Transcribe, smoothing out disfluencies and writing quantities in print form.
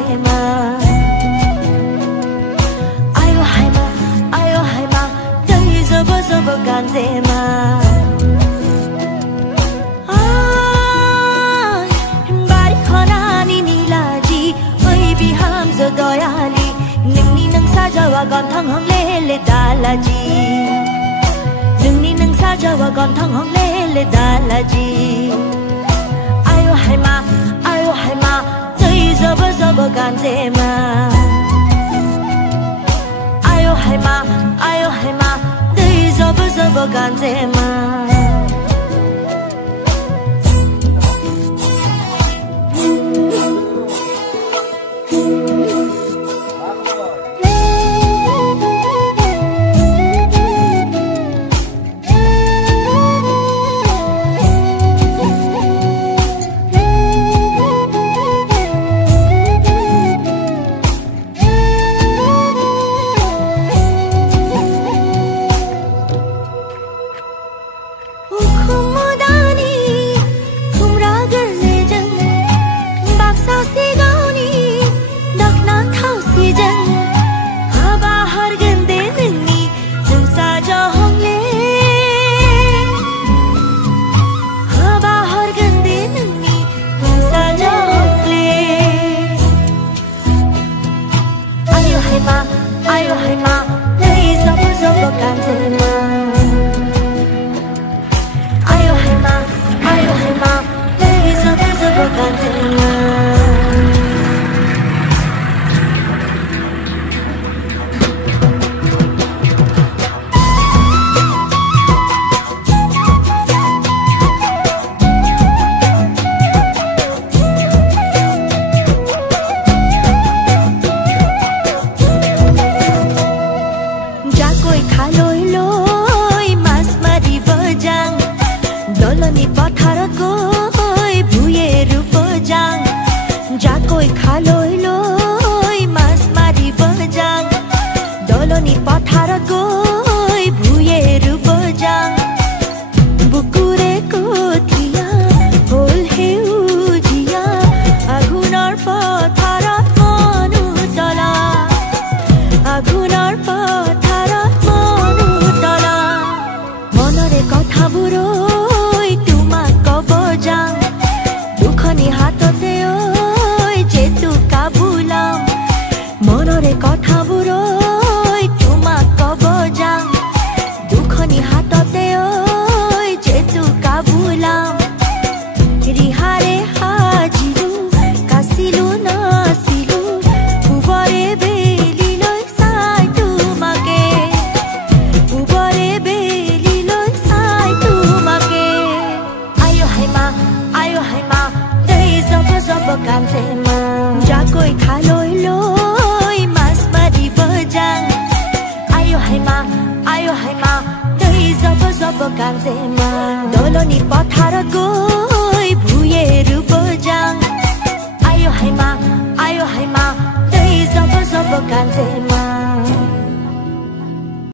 ganzema ayo haima dai zobo zobo ganzema bari khonani nilaji oi biham zo doyali ningni nang sajawa gon thang hong le dalaji ningni nang sajawa gon thang hong le dalaji ayo haima dai zobo zobo ganzema ayo haima dai zobo zobo ganzema ayo haima dai zobo zobo ganzema ayo haima dai zobo zobo ganzema doloni pathara koi bhuyeru pojang jakoi khaloi loi mas mari bojang doloni pathara koi bhuyeru pojang bukure kothia hol heujia agunor pathara monu tala agunor pathara monu tala monore kotha buro মনরে কথা বুৰৈ তোমাক কব যাম দুখনি হাততে ঐ যেতু কাবুলাম ৰিহাৰে হাজিৰু কাছিলু নাছিলু উবৰে বেলিলৈ চাই তোমাকে উবৰে বেলিলৈ চাই তোমাকে আয়ো হাইমা দৈ জব জব গানজেমা যাকৈ খালৈ dai zobo zobo ganzema doloni pathara koi bhuyeru pojang ayo haima dai zobo zobo ganzema